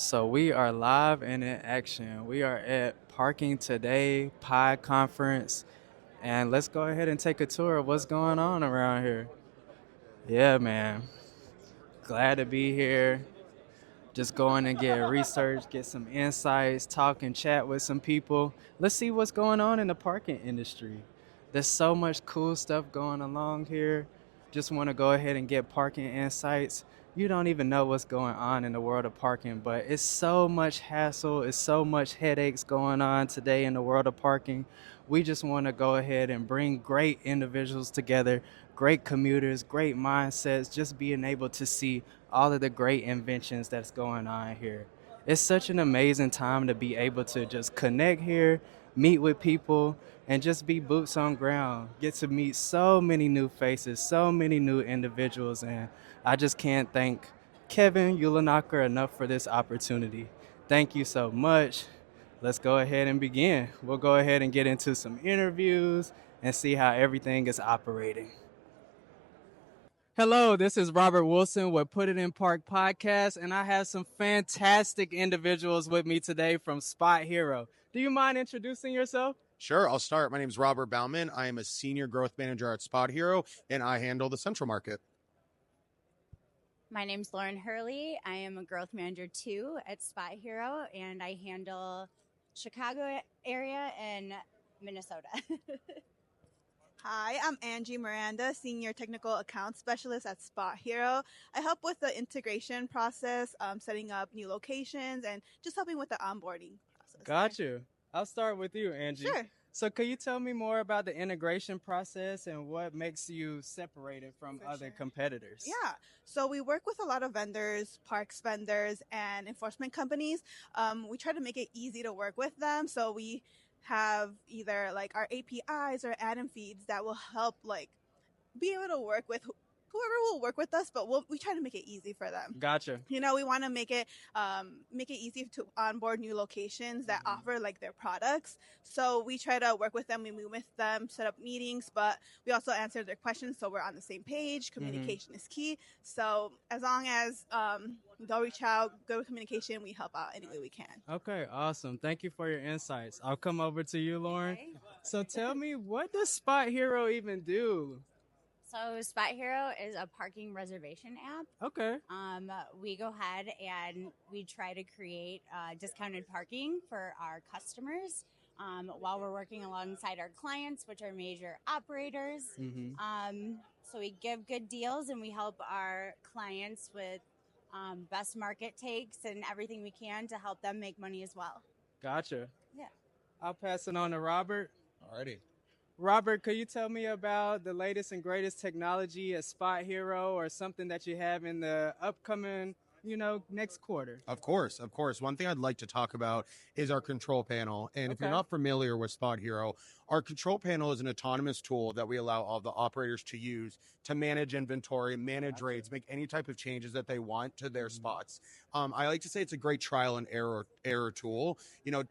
So we are live and in action. We are at Parking Today Pod Conference, and let's go ahead and take a tour of what's going on around here. Yeah, man. Glad to be here. Just going and get research, get some insights, talk and chat with some people. Let's see what's going on in the parking industry. There's so much cool stuff going along here. Just want to go ahead and get parking insights. You don't even know what's going on in the world of parking, but it's so much hassle, it's so much headaches going on today in the world of parking. We just want to go ahead and bring great individuals together, great commuters, great mindsets, just being able to see all of the great inventions that's going on here. It's such an amazing time to be able to just connect here, meet with people, and just be boots on ground. Get to meet so many new faces, so many new individuals, and I just can't thank Kevin Ulanacher enough for this opportunity. Thank you so much. Let's go ahead and begin. We'll go ahead and get into some interviews and see how everything is operating. Hello, this is Robert Wilson with Put It in Park podcast, and I have some fantastic individuals with me today from Spot Hero. Do you mind introducing yourself? Sure, I'll start. My name is Robert Bauman. I am a senior growth manager at Spot Hero, and I handle the central market. My name's Lauren Hurley. I am a growth manager too at Spot Hero, and I handle Chicago area and Minnesota. Hi, I'm Angie Miranda, Senior Technical Account Specialist at Spot Hero. I help with the integration process, setting up new locations, and just helping with the onboarding process. Got you. I'll start with you, Angie. Sure. So, could you tell me more about the integration process and what makes you separated from For other sure. competitors? Yeah, so we work with a lot of vendors, parks vendors, and enforcement companies. We try to make it easy to work with them. So we have either like our APIs or add-in feeds that will help like be able to work with whoever will work with us, but we try to make it easy for them. Gotcha. We want to make it easy to onboard new locations that offer like their products. So we try to work with them. We meet with them, set up meetings, but we also answer their questions so we're on the same page. Communication is key. So as long as they'll reach out, good communication, we help out any way we can. Okay, awesome. Thank you for your insights. I'll come over to you, Lauren. Okay. So, tell me, what does Spot Hero even do? So Spot Hero is a parking reservation app. Okay. We go ahead and we try to create discounted parking for our customers while we're working alongside our clients, which are major operators. So we give good deals and we help our clients with best market takes and everything we can to help them make money as well. Gotcha. Yeah. I'll pass it on to Robert. Alrighty. Robert, could you tell me about the latest and greatest technology at Spot Hero or something that you have in the upcoming, next quarter? Of course, of course. One thing I'd like to talk about is our control panel. And if you're Okay. not familiar with Spot Hero, our control panel is an autonomous tool that we allow all the operators to use to manage inventory, manage rates, make any type of changes that they want to their spots. I like to say it's a great trial and error tool.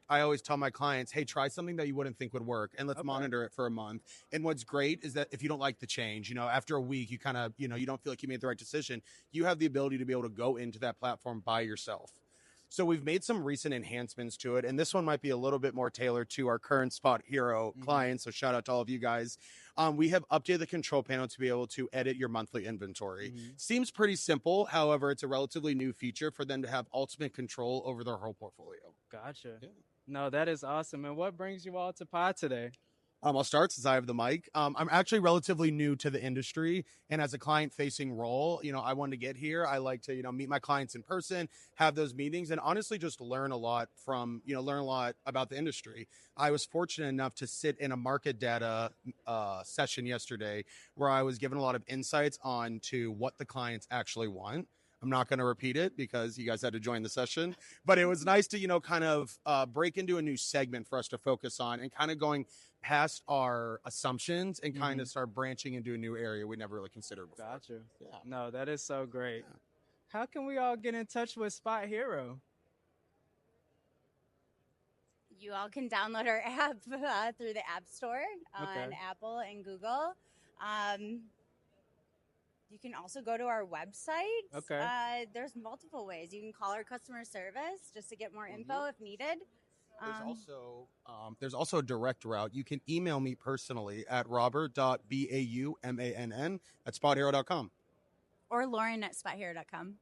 I always tell my clients, hey, try something that you wouldn't think would work and let's monitor it for a month. And what's great is that if you don't like the change, after a week, you kind of, you don't feel like you made the right decision, you have the ability to be able to go into that platform by yourself. So we've made some recent enhancements to it, and this one might be a little bit more tailored to our current Spot Hero clients, so shout out to all of you guys. We have updated the control panel to be able to edit your monthly inventory. Seems pretty simple. However, it's a relatively new feature for them to have ultimate control over their whole portfolio. Gotcha. Yeah. No, that is awesome. And what brings you all to Pod today? I'll start since I have the mic. I'm actually relatively new to the industry, and as a client-facing role, I wanted to get here. I like to, meet my clients in person, have those meetings, and honestly just learn a lot about the industry. I was fortunate enough to sit in a market data session yesterday where I was given a lot of insights on to what the clients actually want. I'm not going to repeat it because you guys had to join the session, but it was nice to, kind of break into a new segment for us to focus on and kind of going past our assumptions and kind of start branching into a new area we never really considered before. Gotcha. Yeah. No, that is so great. How can we all get in touch with Spot Hero? You all can download our app through the App Store on Okay. Apple and Google. You can also go to our website. Okay. There's multiple ways. You can call our customer service just to get more info if needed. There's also a direct route. You can email me personally at robert.baumann@spothero.com. Or Lauren at spothero.com.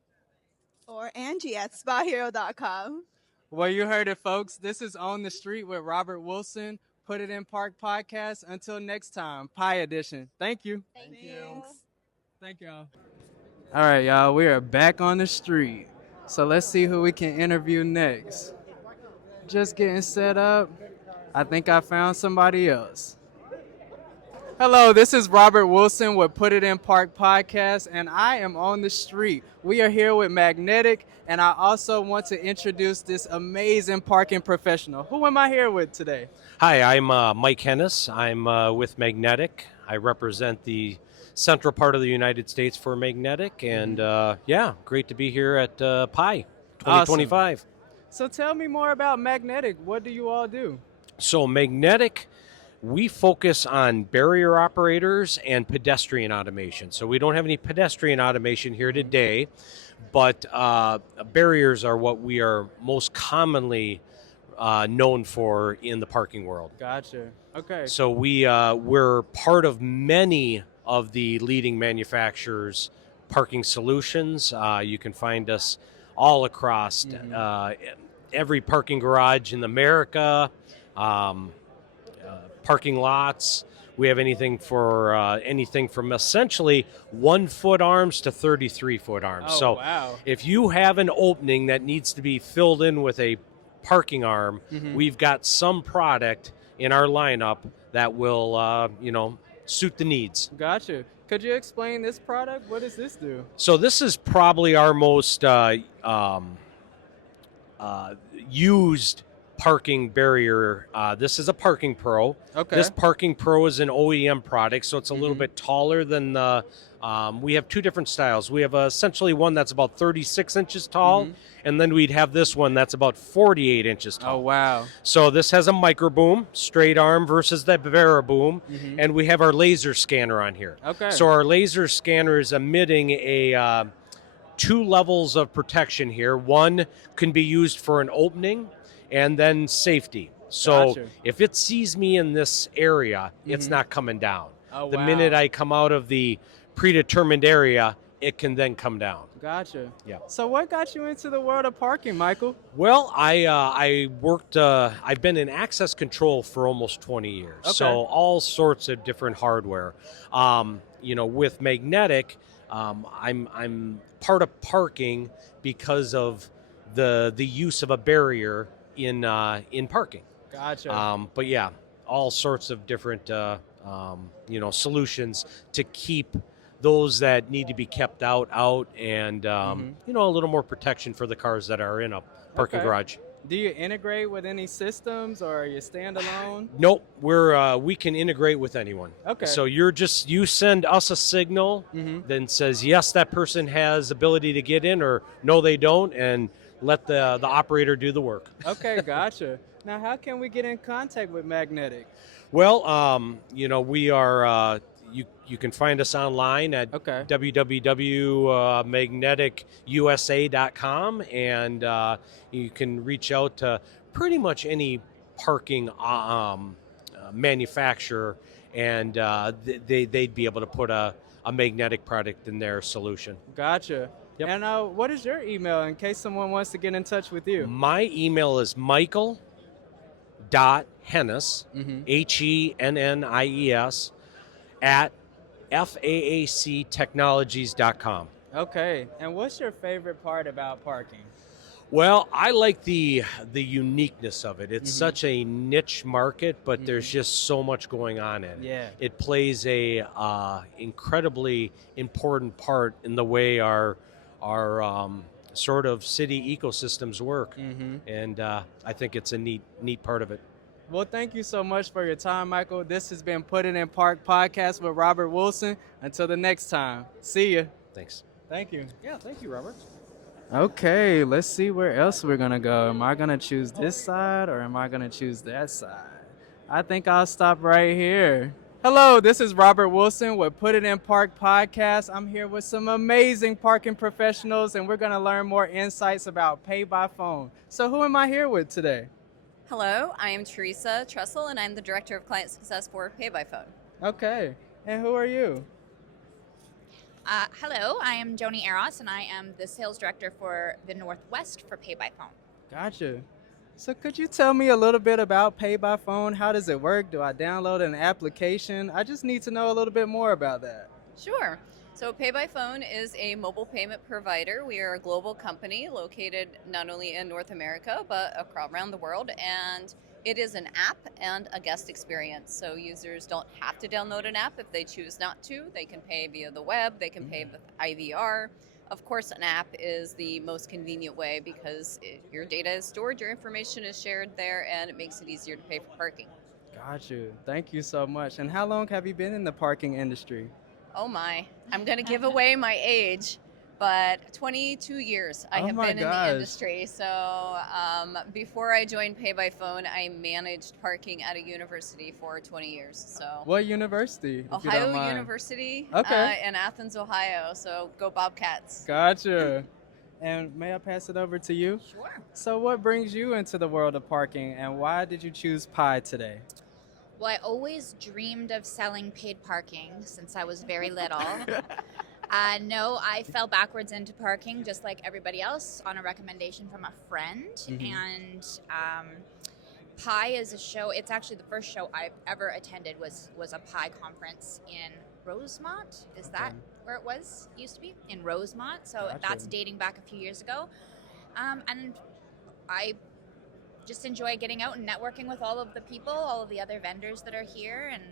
Or Angie at spothero.com. Well, you heard it, folks. This is On the Street with Robert Wilson. Put It in Park podcast. Until next time, Pie Edition. Thank you. Thank you. Thank y'all. All right, y'all. We are back on the street. So let's see who we can interview next. Just getting set up. I think I found somebody else. Hello, this is Robert Wilson with Put It in Park podcast, and I am on the street. We are here with Magnetic, and I also want to introduce this amazing parking professional. Who am I here with today? Hi, I'm Mike Hennis. I'm with Magnetic. I represent the central part of the United States for Magnetic, and yeah, great to be here at PI 2025. Awesome. So tell me more about Magnetic. What do you all do? So Magnetic, we focus on barrier operators and pedestrian automation. So we don't have any pedestrian automation here today, but barriers are what we are most commonly known for in the parking world. Gotcha. Okay. So we're part of many of the leading manufacturers' parking solutions. You can find us all across every parking garage in America, parking lots. We have anything from essentially 1 foot arms to 33-foot arms. Oh, so wow. if you have an opening that needs to be filled in with a parking arm, we've got some product in our lineup that will, suit the needs. Gotcha. Could you explain this product? What does this do? So this is probably our most used parking barrier. This is a Parking Pro. Okay. This Parking Pro is an OEM product, so it's a little bit taller than the. We have two different styles. We have essentially one that's about 36 inches tall, and then we'd have this one that's about 48 inches tall. Oh, wow. So this has a micro boom, straight arm versus the Vera boom, and we have our laser scanner on here. Okay. So our laser scanner is emitting a 2 levels of protection here. One can be used for an opening and then safety. So Gotcha. if it sees me in this area, it's not coming down. Oh, the wow. minute I come out of the predetermined area, it can then come down. Gotcha. Yeah. So what got you into the world of parking, Michael? Well, I worked. I've been in access control for almost 20 years. Okay. So all sorts of different hardware. With Magnetic, I'm part of parking because of the use of a barrier in parking. Gotcha. But yeah, all sorts of different solutions to keep those that need to be kept out, and a little more protection for the cars that are in a parking garage. Do you integrate with any systems, or are you standalone? Nope, we can integrate with anyone. Okay. So you send us a signal, then says yes, that person has ability to get in, or no, they don't, and let the operator do the work. Okay, gotcha. Now, how can we get in contact with Magnetic? Well, we are. You can find us online at www.magneticusa.com, and you can reach out to pretty much any parking manufacturer, and they'd be able to put a Magnetic product in their solution. Gotcha. Yep. And what is your email in case someone wants to get in touch with you? My email is michael.hennis, HENNIES, at faactechnologies.com. Okay. And what's your favorite part about parking? Well, I like the uniqueness of it. It's such a niche market, but there's just so much going on in it. Yeah. It plays a incredibly important part in the way our sort of city ecosystems work, and I think it's a neat part of it. Well, thank you so much for your time, Michael. This has been Put It in Park podcast with Robert Wilson. Until the next time, see ya. Thanks. Thank you. Yeah, thank you, Robert. Okay, let's see where else we're gonna go. Am I gonna choose this side or am I gonna choose that side? I think I'll stop right here. Hello, this is Robert Wilson with Put It in Park podcast. I'm here with some amazing parking professionals, and we're going to learn more insights about pay by phone. So, who am I here with today? Hello, I am Teresa Trussell, and I'm the Director of Client Success for Pay by Phone. Okay, and who are you? Hello, I am Joni Eros, and I am the Sales Director for the Northwest for Pay by Phone. Gotcha. So, could you tell me a little bit about pay by phone? How does it work? Do I download an application? I just need to know a little bit more about that. Sure. So, Pay by Phone is a mobile payment provider. We are a global company located not only in North America but around the world, and it is an app and a guest experience. So, users don't have to download an app if they choose not to. They can pay via the web, they can pay with IVR. Of course, an app is the most convenient way because your data is stored, your information is shared there, and it makes it easier to pay for parking. Got you. Thank you so much. And how long have you been in the parking industry? Oh my, I'm going to give away my age, but 22 years I have been in the industry. So before I joined Pay by Phone, I managed parking at a university for 20 years. So What university? If you don't Ohio mind? University Okay. in Athens, Ohio. So go Bobcats. Gotcha. And may I pass it over to you? Sure. So, what brings you into the world of parking, and why did you choose Pi today? Well, I always dreamed of selling paid parking since I was very little. No, I fell backwards into parking just like everybody else on a recommendation from a friend. And Pi is a show. It's actually the first show I've ever attended was a Pi conference in Rosemont. Is that where it was? Used to be in Rosemont. So Gotcha. that's dating back a few years ago. And I just enjoy getting out and networking with all of the people, all of the other vendors that are here, and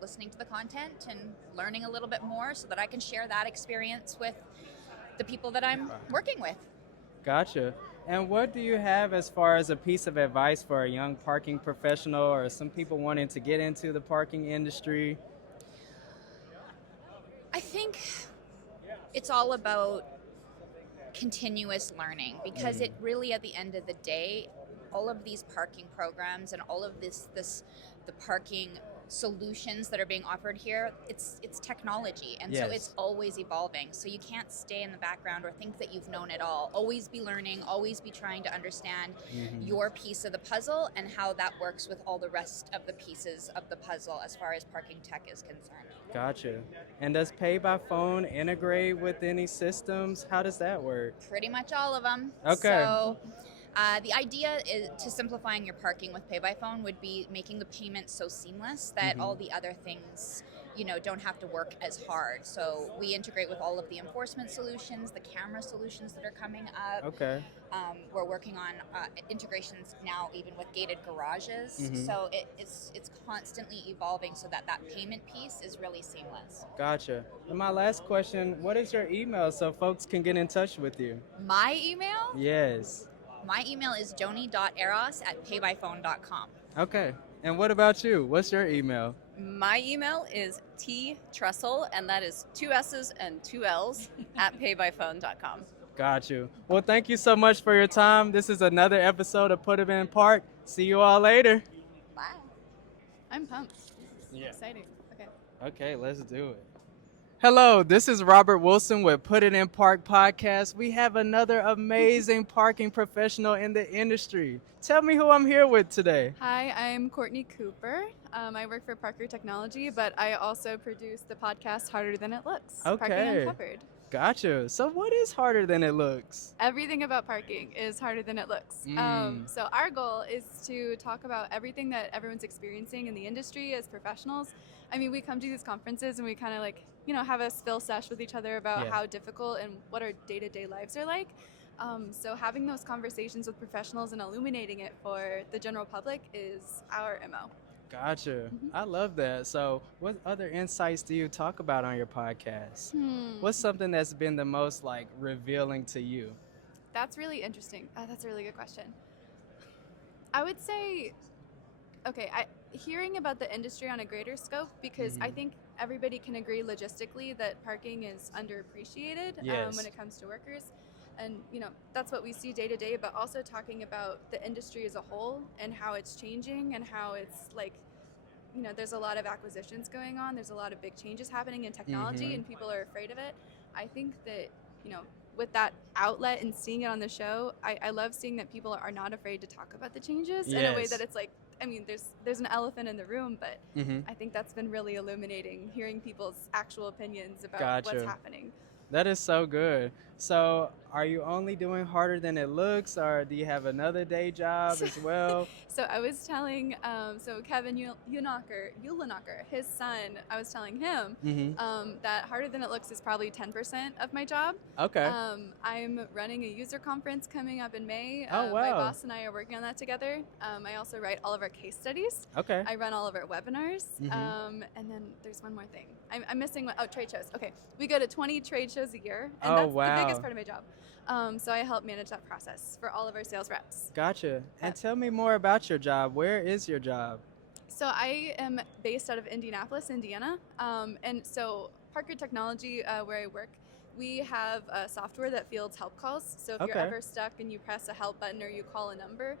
listening to the content and learning a little bit more so that I can share that experience with the people that I'm working with. Gotcha. And what do you have as far as a piece of advice for a young parking professional or some people wanting to get into the parking industry? I think it's all about continuous learning because it really, at the end of the day, all of these parking programs and all of the parking solutions that are being offered here, it's technology, and so Yes. it's always evolving. So you can't stay in the background or think that you've known it all. Always be learning, always be trying to understand your piece of the puzzle and how that works with all the rest of the pieces of the puzzle as far as parking tech is concerned. Gotcha. And does pay by phone integrate with any systems? How does that work? Pretty much all of them. Okay. So the idea is to simplifying your parking with pay by phone would be making the payment so seamless that all the other things, don't have to work as hard. So we integrate with all of the enforcement solutions, the camera solutions that are coming up. Okay. We're working on integrations now even with gated garages. So it's constantly evolving so that payment piece is really seamless. Gotcha. And my last question, what is your email so folks can get in touch with you? My email? Yes. My email is joni.eros@paybyphone.com. Okay. And what about you? What's your email? My email is ttrussell, and that is 2 S's and 2 L's at paybyphone.com. Got you. Well, thank you so much for your time. This is another episode of Put It in Park. See you all later. Bye. I'm pumped. This is Yeah. exciting. Okay. Okay, let's do it. Hello, this is Robert Wilson with Put It in Park podcast. We have another amazing parking professional in the industry. Tell me who I'm here with today. Hi, I'm Courtney Cooper. I work for Parker Technology, but I also produce the podcast Harder Than It Looks. Parking Okay. Uncovered. Gotcha. So what is harder than it looks? Everything about parking is harder than it looks. So our goal is to talk about everything that everyone's experiencing in the industry as professionals. I mean, we come to these conferences and we kind of have a spill sesh with each other about how difficult and what our day-to-day lives are like. So having those conversations with professionals and illuminating it for the general public is our MO. Gotcha. I love that. So what other insights do you talk about on your podcast? What's something that's been the most revealing to you? That's really interesting. That's a really good question. I would say, hearing about the industry on a greater scope, because I think everybody can agree logistically that parking is underappreciated when it comes to workers. And, that's what we see day to day, but also talking about the industry as a whole and how it's changing and how it's there's a lot of acquisitions going on. There's a lot of big changes happening in technology, and people are afraid of it. I think that, with that outlet and seeing it on the show, I love seeing that people are not afraid to talk about the changes in a way that it's like, there's an elephant in the room, but I think that's been really illuminating, hearing people's actual opinions about what's happening. That is so good. So, are you only doing harder than it looks, or do you have another day job as well? So I was telling, Kevin Ulanacher, his son, I was telling him that harder than it looks is probably 10% of my job. Okay. I'm running a user conference coming up in May. Oh, wow. My boss and I are working on that together. I also write all of our case studies. Okay. I run all of our webinars. And then there's one more thing. I'm missing one. Oh, trade shows. Okay. We go to 20 trade shows a year. And that's the biggest part of my job. So I help manage that process for all of our sales reps. Gotcha. And tell me more about your job. Where is your job? So I am based out of Indianapolis, Indiana. And so Parker Technology, where I work, we have a software that fields help calls. So if you're ever stuck and you press a help button or you call a number,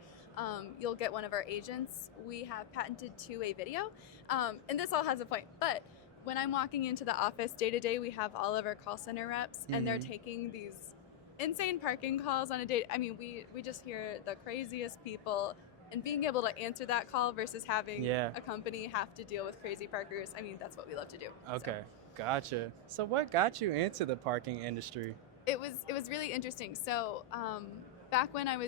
you'll get one of our agents. We have patented two-way video. And this all has a point. But when I'm walking into the office day to day, we have all of our call center reps, and they're taking these insane parking calls on a day. We just hear the craziest people, and being able to answer that call versus having a company have to deal with crazy parkers. That's what we love to do. Okay, gotcha. So what got you into the parking industry? It was really interesting. So back when I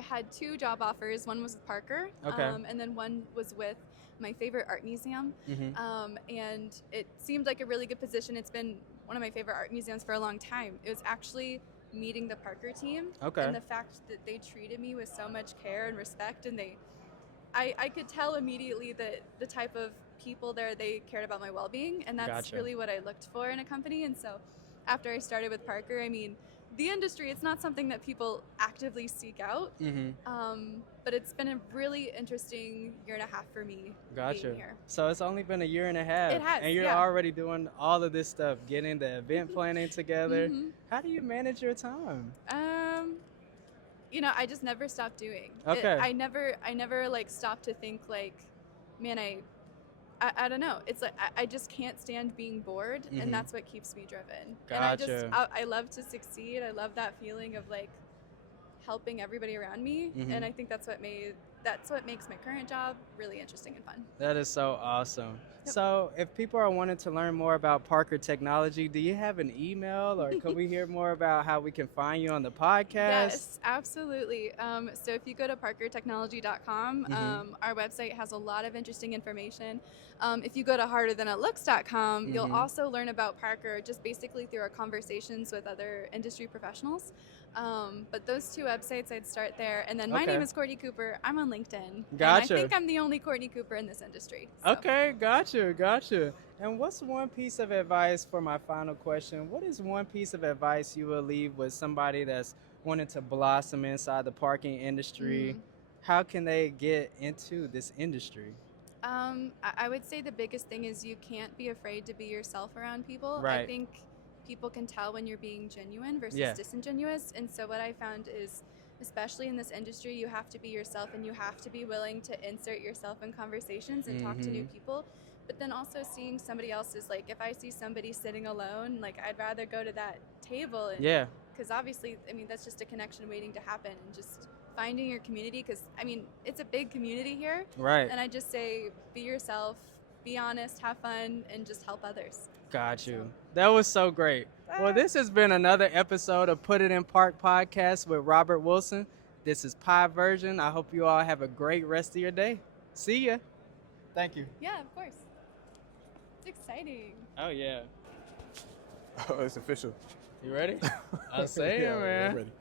had two job offers. One was with Parker, and then one was with my favorite art museum. And it seemed like a really good position. It's been one of my favorite art museums for a long time. It was actually meeting the Parker team, and the fact that they treated me with so much care and respect, and I could tell immediately that the type of people there, they cared about my well-being, and that's really what I looked for in a company. And so after I started with Parker, the industry, it's not something that people actively seek out, but it's been a really interesting year and a half for me being here. So it's only been a year and a half. It has, and you're already doing all of this stuff, getting the event planning together. How do you manage your time? I just never stopped doing. Okay. I never stopped to think man, I don't know. It's like I just can't stand being bored, and that's what keeps me driven. Gotcha. And I love to succeed. I love that feeling of helping everybody around me, and I think that's what makes my current job really interesting and fun. That is so awesome. Yep. So if people are wanting to learn more about Parker Technology, do you have an email, or could we hear more about how we can find you on the podcast? Yes, absolutely. So if you go to parkertechnology.com, our website has a lot of interesting information. If you go to harderthanItlooks.com, you'll also learn about Parker just basically through our conversations with other industry professionals. But those two websites, I'd start there. And then my name is Courtney Cooper. I'm on LinkedIn. Gotcha. And I think I'm the only Courtney Cooper in this industry. So. Okay, gotcha. And what's one piece of advice for my final question? What is one piece of advice you will leave with somebody that's wanting to blossom inside the parking industry? How can they get into this industry? I would say the biggest thing is you can't be afraid to be yourself around people. Right. I think people can tell when you're being genuine versus disingenuous. And so what I found is, especially in this industry, you have to be yourself, and you have to be willing to insert yourself in conversations and talk to new people. But then also seeing somebody else's, if I see somebody sitting alone, I'd rather go to that table. And, because obviously, that's just a connection waiting to happen, and just finding your community, because, it's a big community here. Right. And I just say, be yourself, be honest, have fun, and just help others. Got you. That was so great. Well, this has been another episode of Put It in Park podcast with Robert Wilson. This is Pi Version. I hope you all have a great rest of your day. See ya. Thank you. Yeah, of course. It's exciting. Oh, yeah. Oh, it's official. You ready? I'm saying, Yeah, man. I'm ready.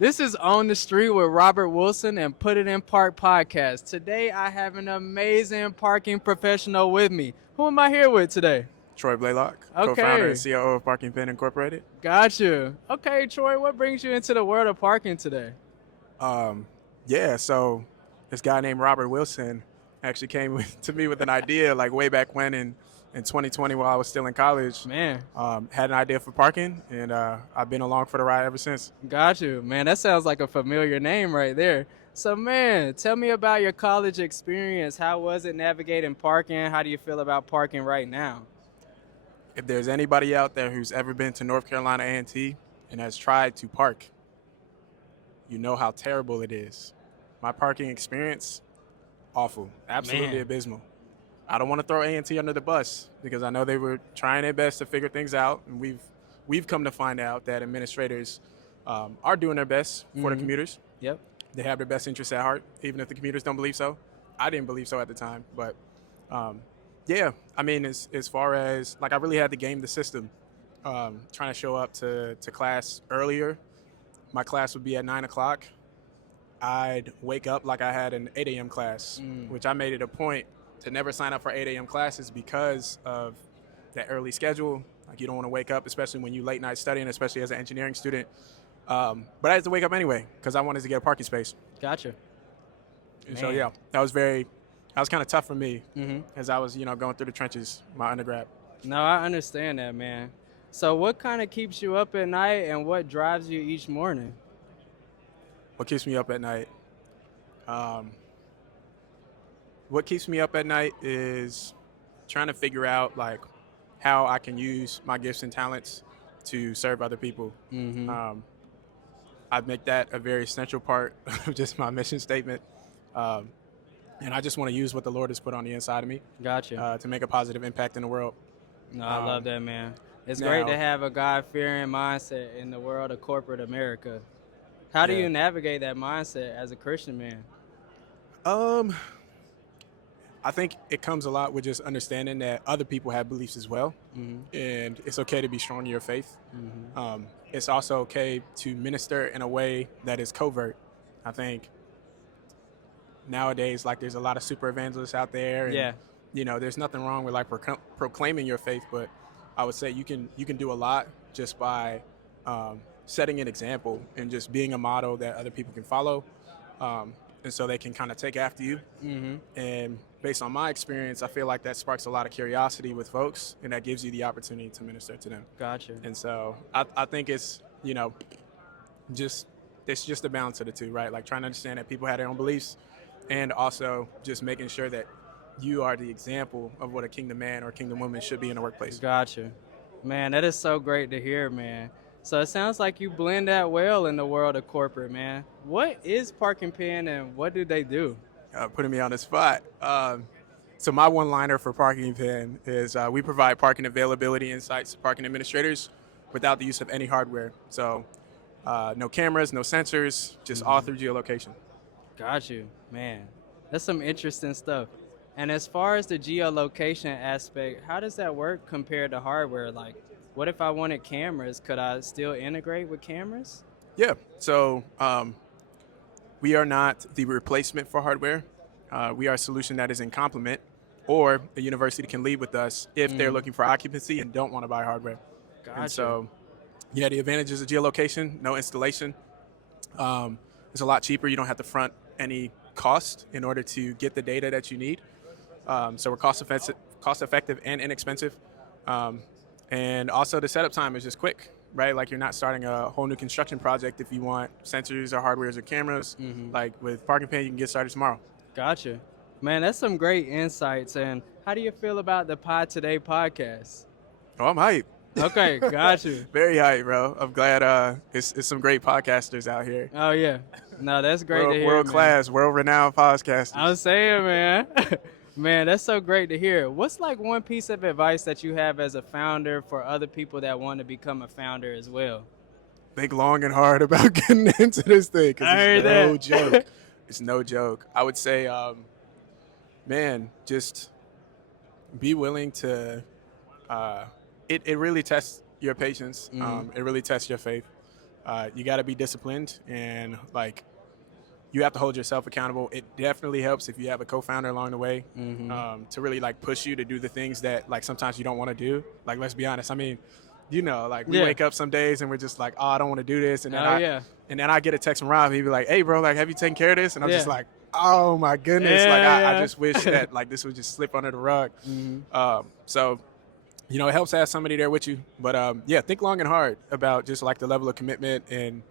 This is On the Street with Robert Wilson and Put It in Park podcast. Today, I have an amazing parking professional with me. Who am I here with today? Troy Blaylock, Okay. co-founder and COO of Parking Pen Incorporated. Gotcha. Okay, Troy, what brings you into the world of parking today? So this guy named Robert Wilson actually came to me with an idea way back when in in 2020 while I was still in college. Man, Had an idea for parking, and I've been along for the ride ever since. got you. Man, that sounds like a familiar name right there. So, man, tell me about your college experience. How was it navigating parking? How do you feel about parking right now? If there's anybody out there who's ever been to North Carolina A&T and has tried to park, you know how terrible it is. My parking experience, awful, absolutely Man. abysmal. I don't want to throw A&T under the bus because I know they were trying their best to figure things out, and we've come to find out that administrators are doing their best for the commuters. Yep. They have their best interests at heart, even if the commuters don't believe so. I didn't believe so at the time, but yeah, I mean, as far as like, I really had to game the system, trying to show up to class earlier. My class would be at 9 o'clock. I'd wake up like I had an 8 a.m. class, which I made it a point to never sign up for 8 a.m. classes because of that early schedule. Like, you don't want to wake up, especially when you late night studying, especially as an engineering student. But I had to wake up anyway because I wanted to get a parking space. Gotcha. And so, Man. yeah, that was kind of tough for me as I was, going through the trenches, my undergrad. No, I understand that, man. So what kind of keeps you up at night and what drives you each morning? What keeps me up at night? What keeps me up at night is trying to figure out, like, how I can use my gifts and talents to serve other people. I make that a very essential part of just my mission statement. And I just want to use what the Lord has put on the inside of me Gotcha. to make a positive impact in the world. No, I love that, man. It's now- great to have a God-fearing mindset in the world of corporate America. How do Yeah. you navigate that mindset as a Christian man? I think it comes a lot with just understanding that other people have beliefs as well, and it's okay to be strong in your faith. It's also okay to minister in a way that is covert. I think nowadays, like, there's a lot of super evangelists out there, and Yeah. there's nothing wrong with like proclaiming your faith, but I would say you can do a lot just by setting an example and just being a model that other people can follow, and so they can kind of take after you. And based on my experience, I feel like that sparks a lot of curiosity with folks, and that gives you the opportunity to minister to them. Gotcha. And so I think it's just a balance of the two, right? Like, trying to understand that people have their own beliefs, and also just making sure that you are the example of what a kingdom man or kingdom woman should be in the workplace. Gotcha. Man, that is so great to hear, man. So it sounds like you blend that well in the world of corporate, man. What is Parking Pen and what do they do? Putting me on the spot. So my one-liner for Parking Pen is we provide parking availability insights to parking administrators without the use of any hardware. So no cameras, no sensors, just all through geolocation. Got you, man. That's some interesting stuff. And as far as the geolocation aspect, how does that work compared to hardware? Like, what if I wanted cameras? Could I still integrate with cameras? Yeah. So we are not the replacement for hardware. We are a solution that is in complement, or a university can lead with us if they're looking for occupancy and don't want to buy hardware. Gotcha. And so, yeah, the advantages of geolocation: no installation. It's a lot cheaper. You don't have to front any cost in order to get the data that you need. So we're cost effective and inexpensive. And also the setup time is just quick, right? Like, you're not starting a whole new construction project if you want sensors or hardwares or cameras. Like, with Parking Pen, you can get started tomorrow. Gotcha. Man, that's some great insights. And how do you feel about the Pod Today podcast? Oh, I'm hyped. Okay, got you. Very hyped, bro. I'm glad it's some great podcasters out here. Oh, yeah. No, that's great to hear, World man. class, world-renowned podcasters. I'm saying, man. Man, that's so great to hear. What's like one piece of advice that you have as a founder for other people that want to become a founder as well? Think long and hard about getting into this thing, because it's no joke. It's no joke. I would say, man, just be willing to, it really tests your patience. It really tests your faith. You got to be disciplined, and like, you have to hold yourself accountable. It definitely helps if you have a co-founder along the way to really like push you to do the things that like sometimes you don't want to do. Like, let's be honest. I mean, like, we wake up some days and we're just like, oh, I don't want to do this. And then I get a text from Rob. He'd be like, hey, bro, like, have you taken care of this? And I'm just like, oh my goodness, Yeah, like I yeah. just wish that like this would just slip under the rug. So you know, it helps to have somebody there with you. But yeah, think long and hard about just like the level of commitment and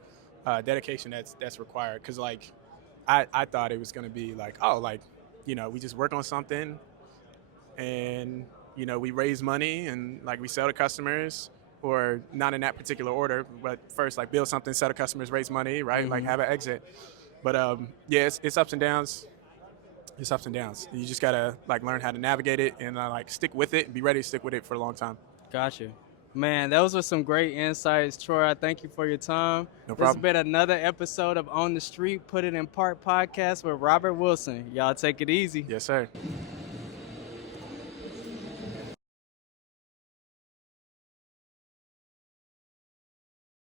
dedication that's required. Because like I thought it was gonna be like, oh, like, you know, we just work on something and you know we raise money and like we sell to customers, or not in that particular order, but first like build something, sell to customers, raise money, right? Like have an exit. But yeah, it's ups and downs. It's ups and downs. You just gotta like learn how to navigate it and like stick with it and be ready to stick with it for a long time. Gotcha. Man, those were some great insights, Troy. I thank you for your time. No This has problem. been another episode of On the Street, Put It in Park podcast with Robert Wilson. Y'all take it easy. Yes, sir.